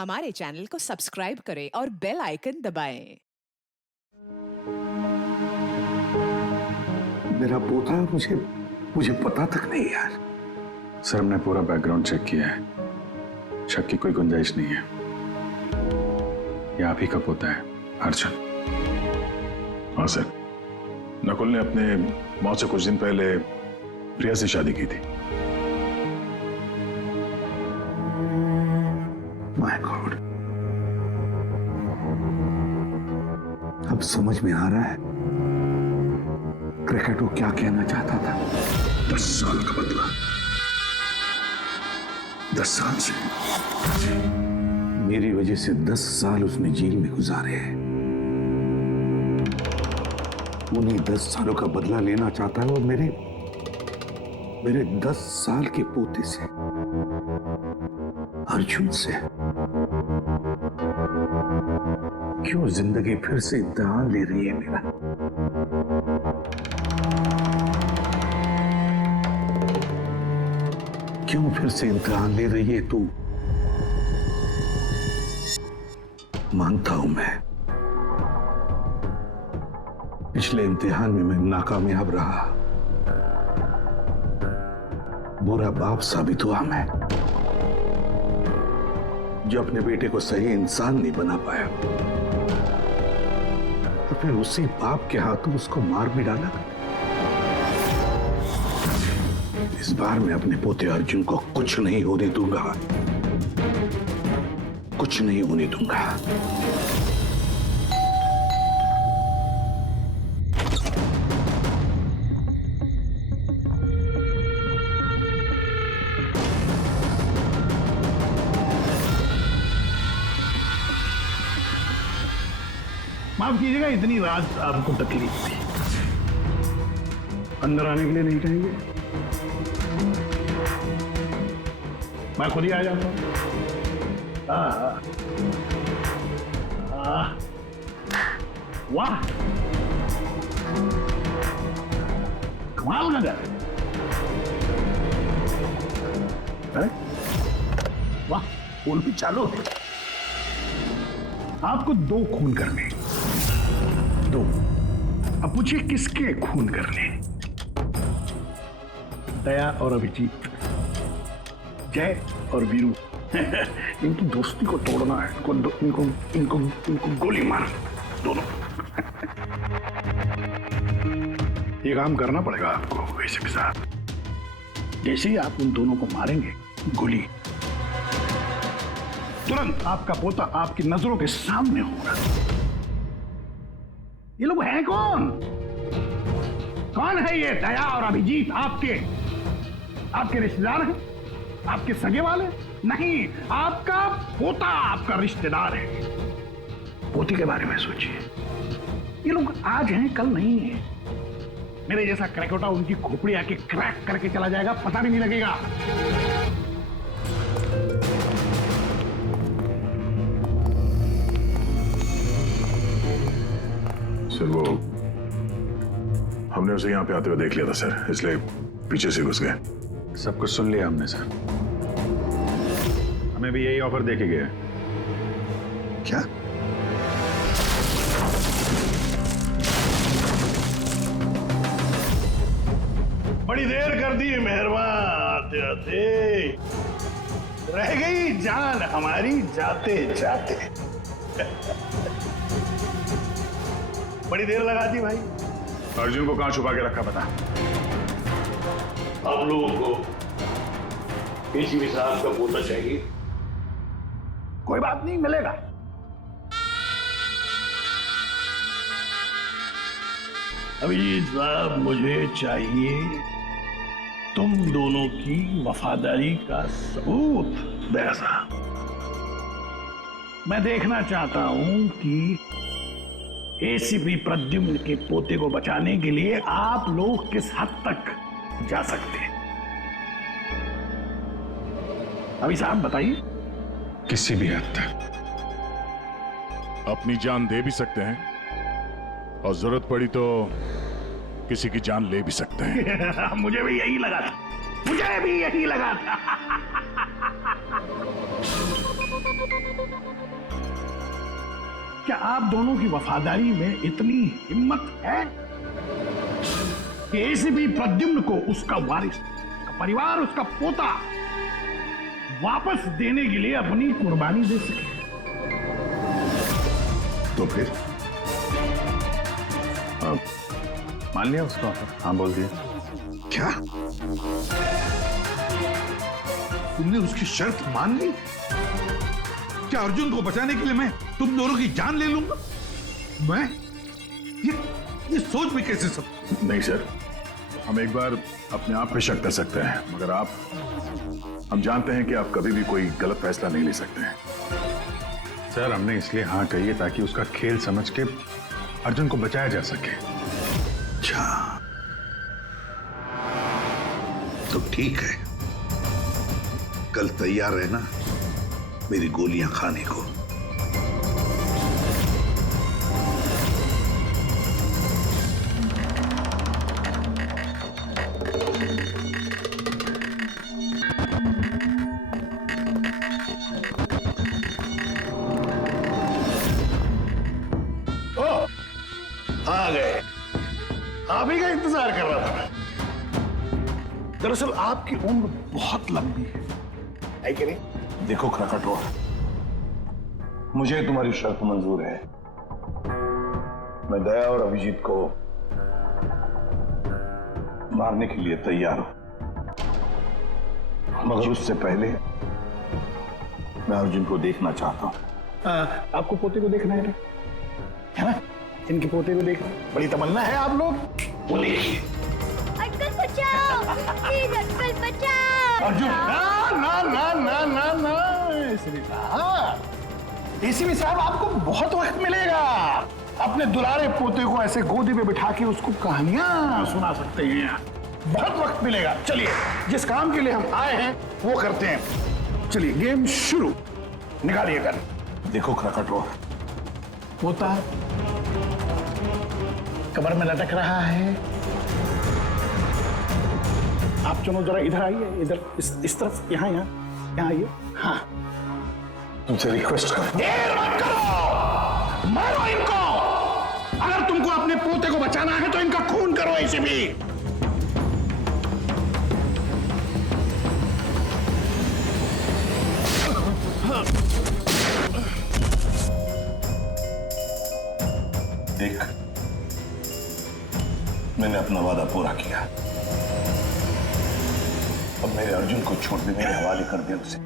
हमारे चैनल को सब्सक्राइब करें और बेल आइकन दबाएं। मेरा पोता मुझे मुझे पता तक नहीं यार। सर हमने पूरा बैकग्राउंड चेक किया है, शक की कोई गुंजाइश नहीं है। ये आप ही का पोता है अर्जुन। हाँ सर, नकुल ने अपने मौत से कुछ दिन पहले प्रिया से शादी की थी। माय गॉड, अब समझ में आ रहा है क्रिकेट वो क्या कहना चाहता था। 10 साल का बदला, 10 साल से मेरी वजह से 10 साल उसने जेल में गुजारे हैं। उन्हीं 10 सालों का बदला लेना चाहता है और मेरे 10 साल के पोते से, अर्जुन से। क्यों जिंदगी फिर से इम्तिहान ले रही है मेरा? क्यों फिर से इम्तिहान ले रही है तू? मानता हूं मैं, पिछले इम्तिहान में मैं नाकामयाब रहा, बुरा बाप साबित हुआ मैं, जो अपने बेटे को सही इंसान नहीं बना पाया। और फिर उसी बाप के हाथों उसको मार भी डाला। इस बार मैं अपने पोते अर्जुन को कुछ नहीं होने दूंगा, कुछ नहीं होने दूंगा। माफ कीजिएगा, इतनी रात आपको तकलीफ थी। अंदर आने के लिए नहीं कहेंगे? मैं खुद ही आ जाता हूँ। वाह, कमाल नजर। अरे वाह, फूल भी चालू है। आपको 2 खून करने, 2। अब पूछिए किसके खून करने? दया और अभिजीत, जय और वीरू। इनकी दोस्ती को तोड़ना है। इनको गोली मार दोनों। ये काम करना पड़ेगा आपको वैसे के साथ। जैसे ही आप उन दोनों को मारेंगे गोली, तुरंत आपका पोता आपकी नजरों के सामने होगा। ये लोग हैं कौन? कौन है ये दया और अभिजीत? आपके रिश्तेदार हैं? आपके सगे वाले? नहीं, आपका पोता आपका रिश्तेदार है। पोती के बारे में सोचिए। ये लोग आज हैं कल नहीं है। मेरे जैसा क्रैकोटा उनकी खोपड़ी आके क्रैक करके चला जाएगा, पता भी नहीं लगेगा। सर वो हमने उसे यहाँ पे आते हुए देख लिया था सर, इसलिए पीछे से घुस गए। सब कुछ सुन लिया हमने सर, हमें भी यही ऑफर देके गया। क्या? बड़ी देर कर दी मेहरबान, आते आते रह गई जान हमारी जाते जाते। बड़ी देर लगा दी भाई। अर्जुन को कहाँ छुपा के रखा पता? आप लोगों को एसीपी साहब का पोता चाहिए? कोई बात नहीं, मिलेगा। अभिजीत साहब, मुझे चाहिए तुम दोनों की वफादारी का सबूत। दया साहब, मैं देखना चाहता हूं कि एसीपी प्रद्युम्न के पोते को बचाने के लिए आप लोग किस हद तक जा सकते हैं। अभी साहब बताइए। किसी भी हद तक। अपनी जान दे भी सकते हैं और जरूरत पड़ी तो किसी की जान ले भी सकते हैं। मुझे भी यही लगा था, मुझे भी यही लगा था। क्या आप दोनों की वफादारी में इतनी हिम्मत है कि एसीपी प्रद्युम्न को उसका वारिस, उसका परिवार, उसका पोता वापस देने के लिए अपनी कुर्बानी दे सके? तो फिर मान लिया उसका ऑफर? हाँ बोल दिया। क्या तुमने उसकी शर्त मान ली? क्या अर्जुन को बचाने के लिए मैं तुम दोनों की जान ले लूंगा? मैं ये सोच भी कैसे सकता? नहीं सर, हम एक बार अपने आप पे शक कर सकते हैं, मगर हम जानते हैं कि आप कभी भी कोई गलत फैसला नहीं ले सकते हैं। सर हमने इसलिए हाँ कही है ताकि उसका खेल समझ के अर्जुन को बचाया जा सके। अच्छा तो ठीक है, कल तैयार रहना मेरी गोलियां खाने को। आ गए, आप ही का इंतजार कर रहा था मैं। दरअसल आपकी उम्र बहुत लंबी है कि नहीं? देखो खरकटो, मुझे तुम्हारी शर्त मंजूर है। मैं दया और अभिजीत को मारने के लिए तैयार हूं, मगर उससे पहले मैं अर्जुन को देखना चाहता हूं। आपको पोते को देखना है ना? इनके पोते को देखना बड़ी तमन्ना है आप लोग। बोलिए अटकल बचाओ, प्लीज अटकल बचाओ। अर्जुन, ना ना ना ना ना ना, एसीपी साहब आपको बहुत वक्त मिलेगा। अपने दुलारे पोते को ऐसे गोदी में बिठा के उसको कहानियां सुना सकते हैं, बहुत वक्त मिलेगा। चलिए जिस काम के लिए हम आए हैं वो करते हैं। चलिए गेम शुरू, निकालिए गन। देखो खरकटो, पोता कमर में लटक रहा है। आप दोनों जरा इधर आइए, इधर इस तरफ, यहाँ आइए। हाँ, तुमसे रिक्वेस्ट कर, देर मत करो, मारो इनको। अगर तुमको अपने पोते को बचाना है तो इनका खून करो। ऐसे भी देख, मैंने अपना वादा पूरा किया। अब मेरे अर्जुन को छोड़ दे, मेरे हवाले कर दे उसे।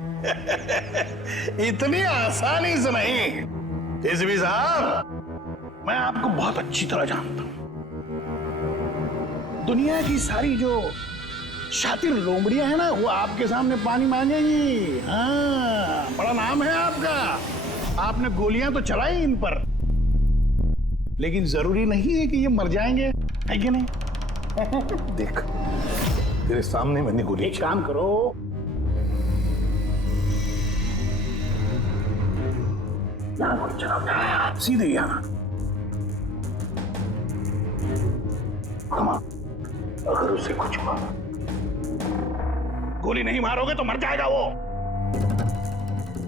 इतनी आसानी से नहीं एसीपी साहब, मैं आपको बहुत अच्छी तरह जानता हूं। दुनिया की सारी जो शातिर लोमड़ियां हैं ना, वो आपके सामने पानी मांगेंगी। हाँ, बड़ा नाम है आपका, आपने गोलियां तो चलाई इन पर, लेकिन जरूरी नहीं है कि ये मर जाएंगे, है कि नहीं? देख, तेरे सामने मैंने गोली। एक काम करो, यहां गोली चलाओ, सीधे यहां। अगर उसे कुछ हुआ, गोली नहीं मारोगे तो मर जाएगा वो।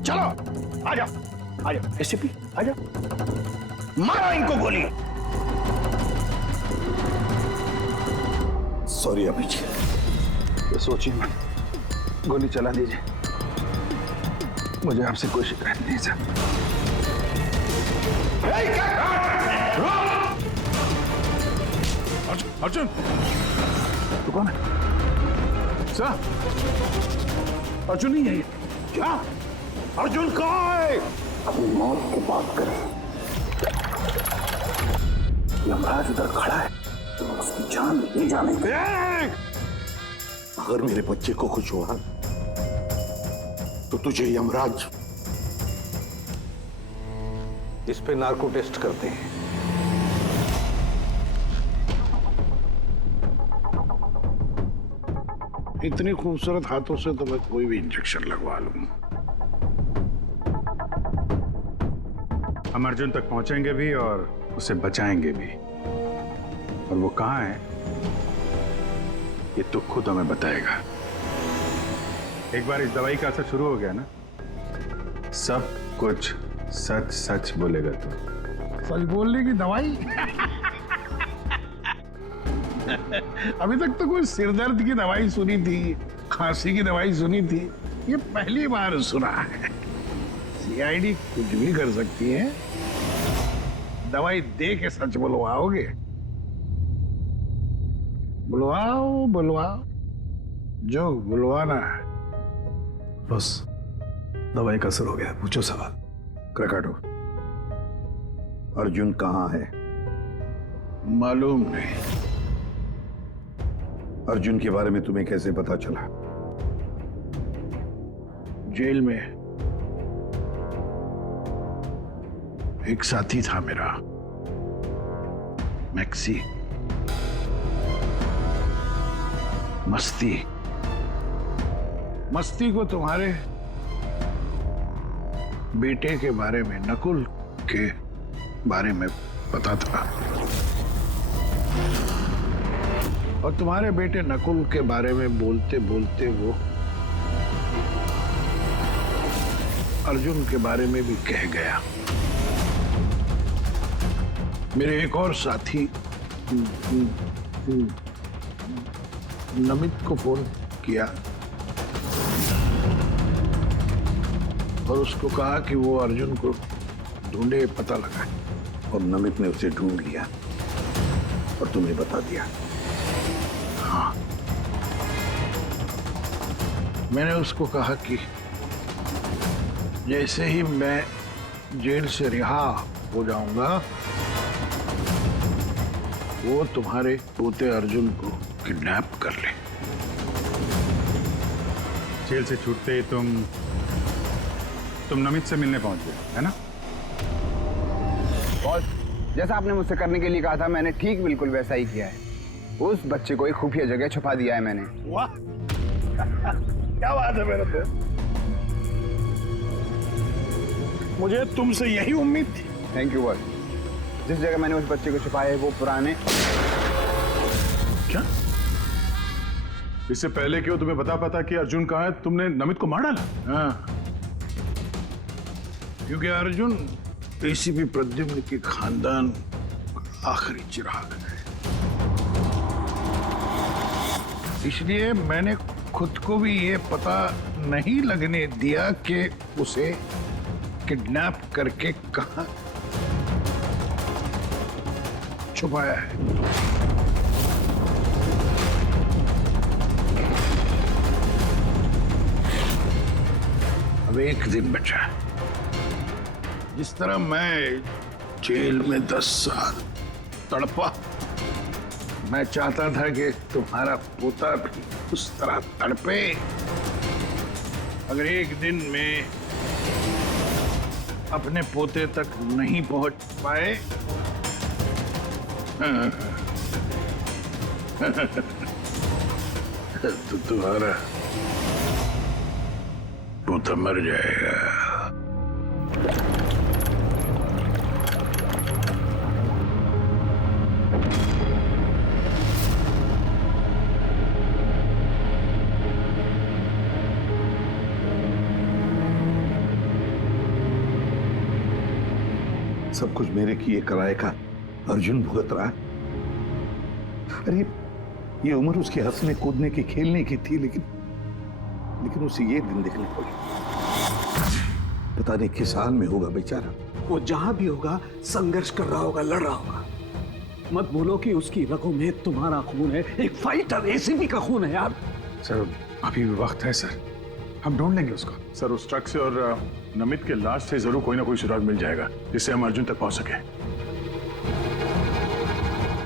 चलो आ जाओ, आ जाओ एसीपी, आ जाओ, मारो इनको गोली। सॉरी अभिजीत, तो सोचिए मत, गोली चला दीजिए, मुझे आपसे कोई शिकायत नहीं सर। अर्जुन, तू कौन है? सर, अर्जुन नहीं है ये। क्या? अर्जुन कहाँ है? अपनी मौत की बात करें, यमराज उधर खड़ा है, तो उसकी जान ले जाने का। अगर मेरे बच्चे को कुछ हुआ तो तुझे यमराज इस पे नार्को टेस्ट करते हैं। इतनी खूबसूरत हाथों से तो मैं कोई भी इंजेक्शन लगवा लूं। हम अर्जुन तक पहुंचेंगे भी और उसे बचाएंगे भी, और वो कहाँ है ये तो खुद हमें बताएगा। एक बार इस दवाई का असर शुरू हो गया ना, सब कुछ सच सच बोलेगा तू। सच बोलने की दवाई? अभी तक तो कोई सिरदर्द की दवाई सुनी थी, खांसी की दवाई सुनी थी, ये पहली बार सुना है। सीआईडी कुछ भी कर सकती है। दवाई दे के सच बुलवाओगे? बुलवाओ बुलवाओ, जो बुलवाना है। बस दवाई का असर हो गया, पूछो सवाल। क्रकाटो, अर्जुन कहाँ है? मालूम नहीं। अर्जुन के बारे में तुम्हें कैसे पता चला? जेल में एक साथी था मेरा, मैक्सी। मस्ती को तुम्हारे बेटे के बारे में, नकुल के बारे में पता था, और तुम्हारे बेटे नकुल के बारे में बोलते बोलते वो अर्जुन के बारे में भी कह गया। मेरे एक और साथी नमित को फोन किया और उसको कहा कि वो अर्जुन को ढूंढे, पता लगा। और नमित ने उसे ढूंढ लिया और तुम्हें बता दिया? हाँ, मैंने उसको कहा कि जैसे ही मैं जेल से रिहा हो जाऊंगा, वो तुम्हारे पोते अर्जुन को किडनैप कर ले। जेल से छूटते ही तुम नमित से मिलने पहुंच गए, है ना? बॉस, जैसा आपने मुझसे करने के लिए कहा था, मैंने ठीक बिल्कुल वैसा ही किया है। उस बच्चे को एक खुफिया जगह छुपा दिया है मैंने। वाह, क्या बात है मेरे तो। मुझे तुमसे यही उम्मीद थी। Thank you boss. जिस जगह मैंने उस बच्चे को छुपाया है वो पुराने। क्या? इससे पहले क्यों तुम्हें पता कि अर्जुन कहाँ है, तुमने नमित को मार डाला? हाँ, क्योंकि अर्जुन एसीपी प्रद्युम्न के खानदान का आखिरी चिराग है। इसलिए मैंने खुद को भी ये पता नहीं लगने दिया कि उसे किडनैप करके कहां छुपाया है। अब एक दिन बचा है। जिस तरह मैं जेल में 10 साल तड़पा, मैं चाहता था कि तुम्हारा पोता भी उस तरह तड़पे। अगर एक दिन में अपने पोते तक नहीं पहुंच पाए तो तुम्हारा पोता मर जाएगा। सब कुछ मेरे किए कराए का अर्जुन भुगत रहा। अरे ये उम्र उसके हंसने कूदने की, खेलने की थी, लेकिन उसे ये दिन देखने पड़े। पता नहीं किस हाल में होगा बेचारा। वो जहां भी होगा संघर्ष कर रहा होगा, लड़ रहा होगा। मत बोलो कि उसकी रगों में तुम्हारा खून है। एक फाइटर एसीपी का खून है यार। सर अभी भी वक्त है सर, हम ढूंढ लेंगे उसको। सर उस ट्रक से और नमित के लाश से जरूर कोई ना कोई सुराग मिल जाएगा जिससे हम अर्जुन तक पहुंच सके।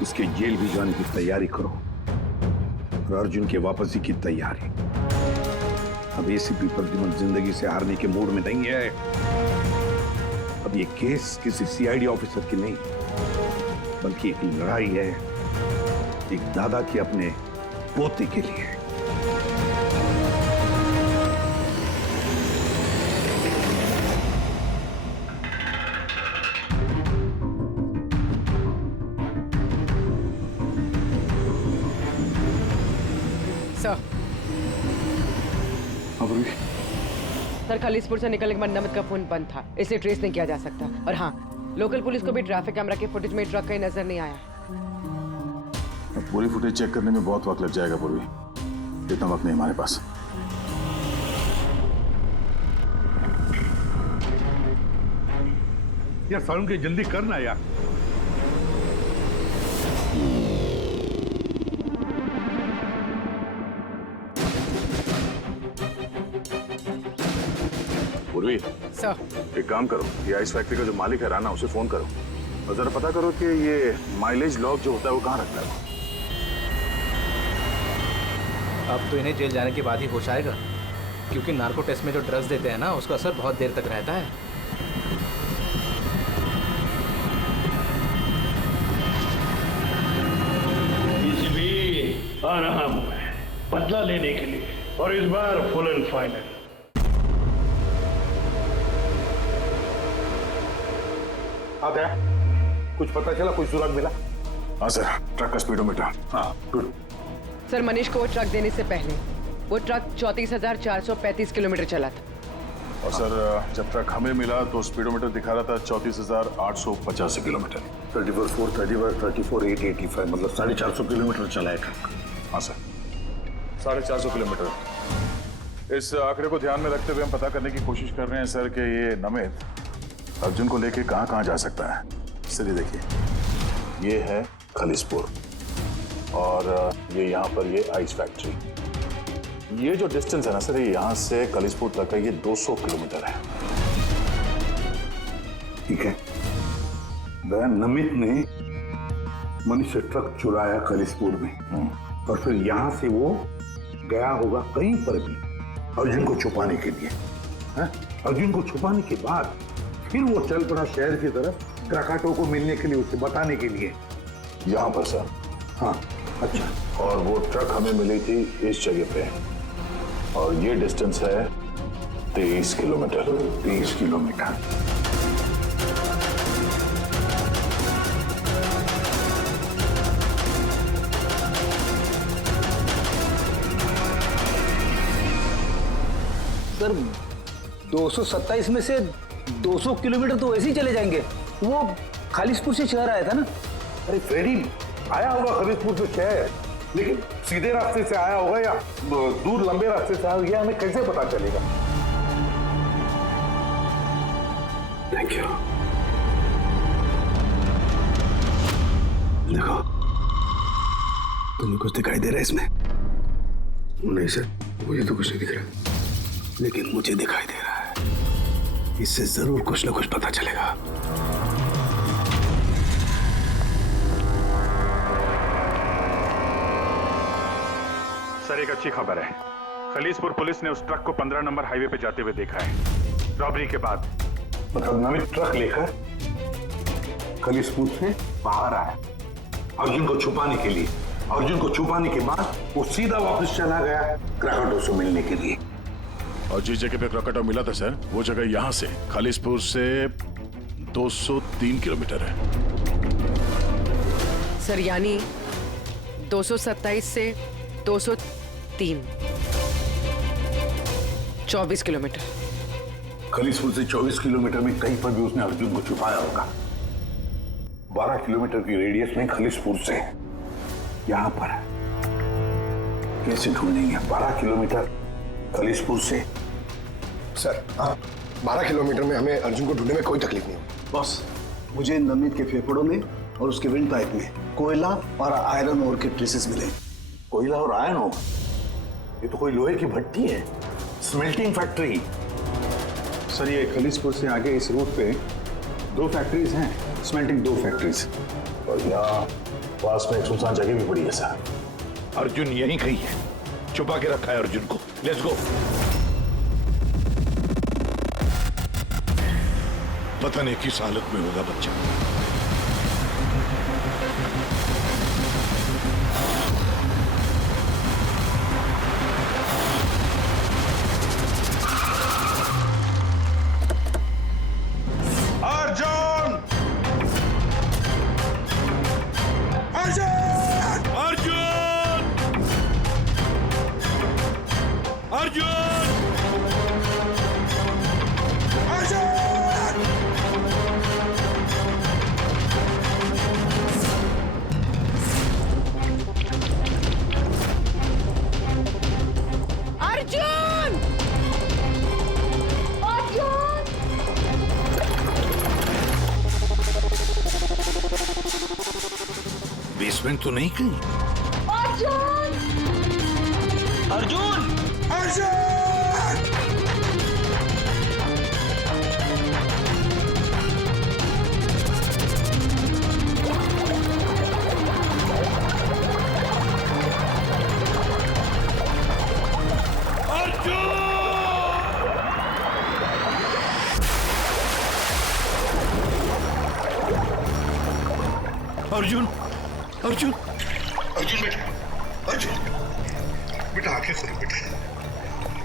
इसके जेल भी जाने की तैयारी करो और अर्जुन के वापसी की तैयारी। अब एसीपी प्रद्युम्न जिंदगी से हारने के मूड में नहीं है। अब ये केस किसी सीआईडी ऑफिसर की नहीं, बल्कि एक लड़ाई है एक दादा के अपने पोते के लिए। सर, खलीसपुर से निकलने के बाद नमित का फोन बंद था, इसलिए ट्रेस नहीं किया जा सकता। और हाँ, लोकल पुलिस को भी ट्रैफिक कैमरा के फुटेज में ट्रक कहीं नजर नहीं आया। अब पूरी फुटेज चेक करने में बहुत वक्त लग जाएगा पूर्वी, इतना वक्त नहीं हमारे पास। यार सारुण की जल्दी करना यार। पूर्वी, सर, एक काम करो, ये आइस फैक्ट्री का जो मालिक है राना, उसे फोन करो और जरा पता करो कि ये माइलेज लॉग जो होता है वो कहाँ रखता है। अब तो इन्हें जेल जाने के बाद ही होश आएगा, क्योंकि नार्को टेस्ट में जो ड्रग्स देते हैं ना, उसका असर बहुत देर तक रहता है। आ रहा हूं मैं बदला लेने के लिए, और इस बार फुल एंड फाइनल। हाँ क्या कुछ पता चला, कोई सुराग मिला? हाँ सर, ट्रक का स्पीडोमीटर। हाँ गुड। सर मनीष को वो ट्रक देने से पहले वो ट्रक 34,435 किलोमीटर चला था। और सर जब ट्रक हमें मिला तो स्पीडोमीटर दिखा रहा था 34,885 किलोमीटर। 34,885 मतलब 450 किलोमीटर चला है ट्रक। हाँ सर, 450 किलोमीटर। इस आंकड़े को ध्यान में रखते हुए हम पता करने की कोशिश कर रहे हैं सर कि ये नमित अर्जुन को लेके कहाँ कहाँ जा सकता है। सर ये देखिए, ये है खलीसपुर और ये यहाँ पर ये आइस फैक्ट्री। ये जो डिस्टेंस है ना सर, ये यहाँ से खलीसपुर तक का ये 200 किलोमीटर है। ठीक है, नमित ने मनीष से ट्रक चुराया खलीसपुर में और फिर यहाँ से वो गया होगा कहीं पर भी अर्जुन को छुपाने के लिए। अर्जुन को छुपाने के बाद फिर वो चल पड़ा शहर की तरफ क्राकाटो को मिलने के लिए, उसे बताने के लिए। यहाँ पर सर? हाँ। अच्छा। और वो ट्रक हमें मिली थी इस जगह पे और ये डिस्टेंस है 23 किलोमीटर। 23 किलोमीटर। सर 227 में से 200 किलोमीटर तो वैसे ही चले जाएंगे। वो खालिसपुर से शहर आया था ना। अरे फ्रेडी, आया होगा खालिसपुर से शहर, लेकिन सीधे रास्ते से आया होगा या दूर लंबे रास्ते से आया होगा, हमें कैसे पता चलेगा? Thank you. देखो, तुम्हें कुछ दिखाई दे रहा है इसमें? नहीं सर, मुझे तो कुछ नहीं दिख रहा, लेकिन मुझे दिखाई दे रहा है। इससे जरूर कुछ ना कुछ पता चलेगा। सर एक अच्छी खबर है, खलीसपुर पुलिस ने उस ट्रक को 15 नंबर हाईवे पे जाते हुए देखा है, रॉबरी के बाद। मतलब नमित ट्रक लेकर खलीसपुर से बाहर आया अर्जुन को छुपाने के लिए। अर्जुन को छुपाने के बाद वो सीधा वापस चला गया क्राकाटो से मिलने के लिए। और जिस जगह पे क्राकाटो मिला था सर, वो जगह यहाँ से खालिसपुर से 203 किलोमीटर है। सर यानी 227 से 203, 24 किलोमीटर। खलीसपुर से 24 किलोमीटर में कहीं पर भी उसने अर्जुन को छुपाया होगा। 12 किलोमीटर की रेडियस में खलीसपुर से यहां पर कैसे ढूंढेंगे? 12 किलोमीटर खलीसपुर से। सर 12 किलोमीटर में हमें अर्जुन को ढूंढने में कोई तकलीफ नहीं होगी। बॉस, मुझे नमित के फेफड़ों में और उसके विंड पाइप में कोयला और आयरन ओर के ट्रेसेस मिले। कोयला और आयरन ओर? ये तो कोई लोहे की भट्टी है, स्मेल्टिंग फैक्ट्री। सर ये खलीसपुर से आगे इस रूट पे 2 फैक्ट्रीज हैं, स्मेल्टिंग 2 फैक्ट्रीज। और यहाँ पास में एक सुनसान जगह भी पड़ी है सर। अर्जुन यहीं कहीं है, छुपा के रखा है अर्जुन को। Let's go. पता नहीं किस हालत में होगा बच्चा। अर्जुन! अर्जुन! अर्जुन! अर्जुन! अर्जुन! बेसमेंट तो नहीं कहीं? अर्जुन! अर्जुन! अर्जुन! अर्जुन! अर्जुन! अर्जुन बेटा, अर्जुन बेटा, आंखें खोलो बेटा।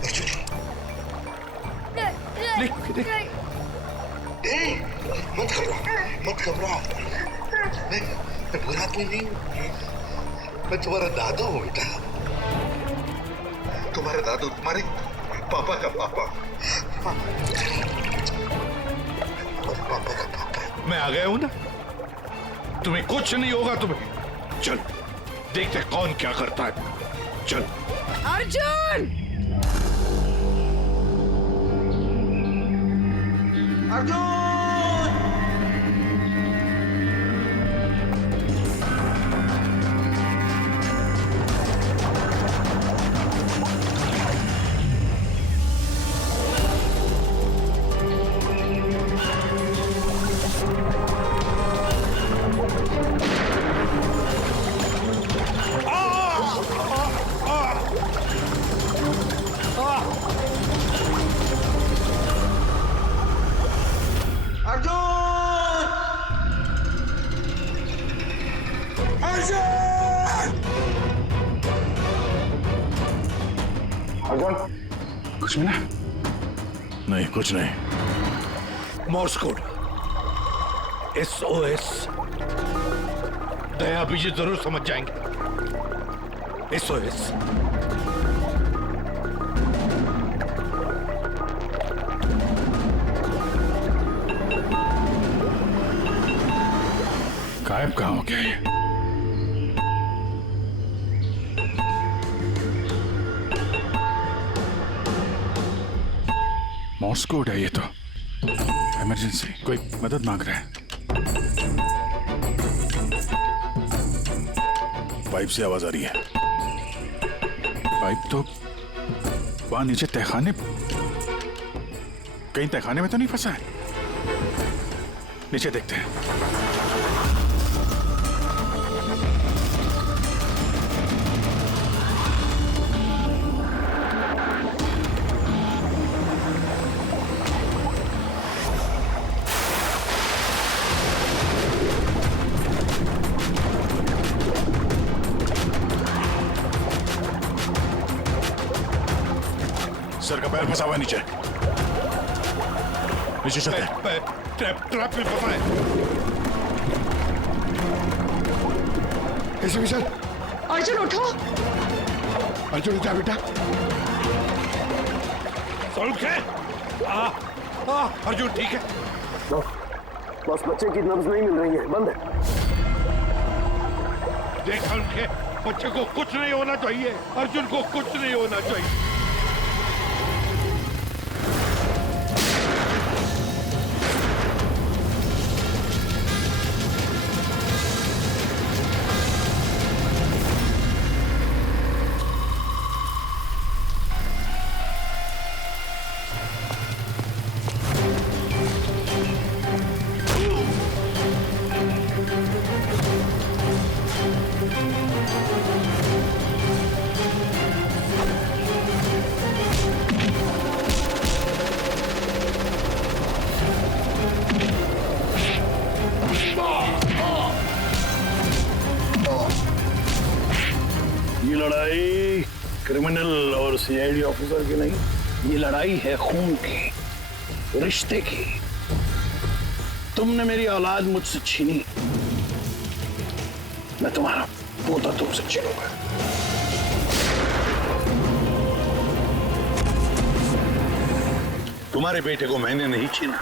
अर्जुन नहीं, मत घबरा, मत घबरा। मैं बुरा आदमी नहीं हूँ, मैं तुम्हारा दादू हूँ बेटा। तुम्हारा दादू, तुम्हारे पापा का पापा, पापा का पापा। मैं आ गया हूं ना, तुम्हें कुछ नहीं होगा। तुम्हें चल देखते कौन क्या करता है। चल। अर्जुन! अर्जुन! कुछ मिला? नहीं, कुछ नहीं। Moore's code, SOS। दया भी जरूर समझ जाएंगे। SOS। गायब कहाँ हो गया ये? मॉर्स कोड है ये तो। इमरजेंसी, कोई मदद मांग रहा है। पाइप से आवाज आ रही है। पाइप तो वहां नीचे तहखाने, कहीं तहखाने में तो नहीं फंसा है? नीचे देखते हैं। सर का पैर फंसा हुआ है नीचे। नीचे चलते हैं। ट्रैप में फंसा है। कैसे भी सर? अर्जुन उठो! अर्जुन उठा बेटा। अर्जुन ठीक है? बस बच्चे की नब्ज नहीं मिल रही है, बंद है। देखा उनके बच्चे को कुछ नहीं होना चाहिए। अर्जुन को कुछ नहीं होना चाहिए। ये लड़ाई क्रिमिनल और सीआईडी ऑफिसर की नहीं, ये लड़ाई है खून की, रिश्ते की। तुमने मेरी औलाद मुझसे छीनी, मैं तुम्हारा पोता तुमसे छीनूंगा। तुम्हारे बेटे को मैंने नहीं छीना,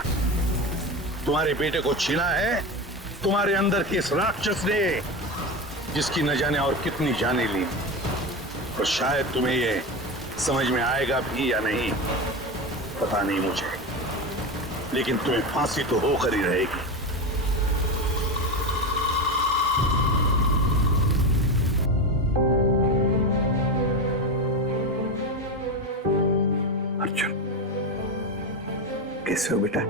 तुम्हारे बेटे को छीना है तुम्हारे अंदर के इस राक्षस ने, जिसकी न जाने और कितनी जाने ली। और शायद तुम्हें ये समझ में आएगा भी या नहीं पता नहीं मुझे, लेकिन तुम्हें फांसी तो होकर ही रहेगी। कैसे हो बेटा?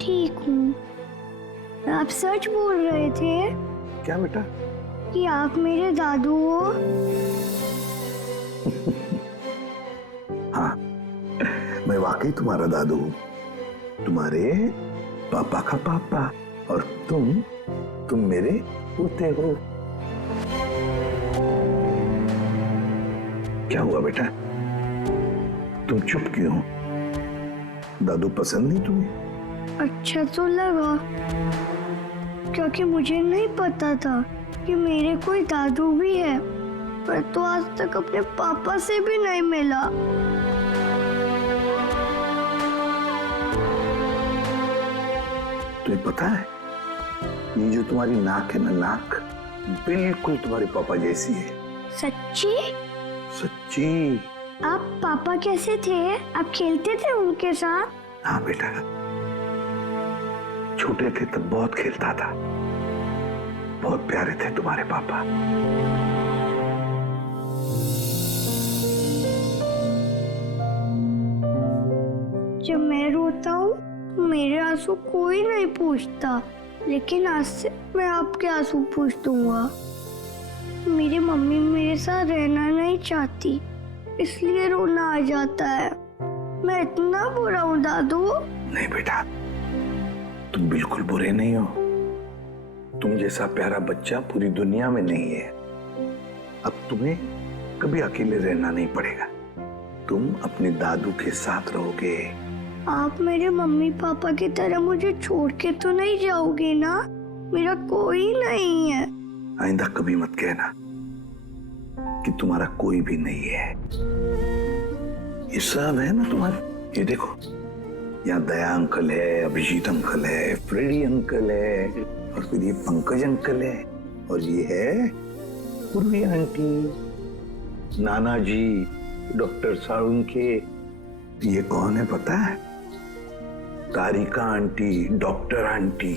ठीक हूँ। आप सच बोल रहे थे क्या बेटा? कि आप मेरे दादू हो? हाँ, मैं वाकई तुम्हारा दादू हूँ, तुम्हारे पापा का पापा, और तुम मेरे पोते हो। क्या हुआ बेटा, तुम चुप क्यों हो? दादू पसंद नहीं तुम्हें? अच्छा तो लगा, क्योंकि मुझे नहीं पता था कि मेरे कोई दादू भी है। पर तो आज तक अपने पापा से भी नहीं मिला। तुम्हें पता है, ये जो तुम्हारी नाक है ना, नाक बिल्कुल तुम्हारे पापा जैसी है। सच्ची? सच्ची। आप पापा कैसे थे? आप खेलते थे उनके साथ? हाँ बेटा, छोटे थे तब बहुत खेलता था, बहुत प्यारे थे तुम्हारे पापा। जब मैं रोता हूँ मेरे आंसू कोई नहीं पूछता, लेकिन आज से मैं आपके आंसू पूछ दूंगा। मेरी मम्मी मेरे साथ रहना नहीं चाहती, इसलिए रोना आ जाता है। मैं इतना बुरा हूँ दादू? नहीं बेटा, तुम बिल्कुल बुरे नहीं हो। तुम जैसा प्यारा बच्चा पूरी दुनिया में नहीं है। अब तुम्हें कभी अकेले रहना नहीं पड़ेगा, तुम अपने दादू के साथ रहोगे। आप मेरे मम्मी पापा की तरह मुझे छोड़ के तो नहीं जाओगे ना? मेरा कोई नहीं है। आइंदा कभी मत कहना कि तुम्हारा कोई भी नहीं है। ये सब है ना तुम्हारे, ये देखो, यहाँ दया अंकल है, अभिजीत अंकल है, फ्रेडी अंकल है, और फिर ये पंकज अंकल है, और ये है पूर्वी आंटी, नाना जी, डॉक्टर साळुंखे। ये कौन है पता है? तारिका आंटी, डॉक्टर आंटी।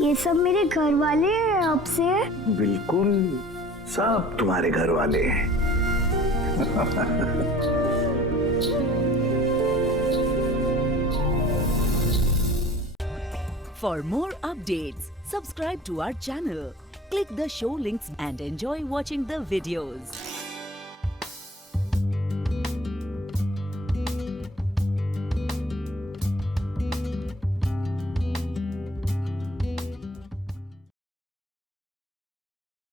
ये सब मेरे घर वाले हैं आपसे? बिल्कुल, सब तुम्हारे घर वाले हैं। For more updates, subscribe to our channel, click the show links and enjoy watching the videos.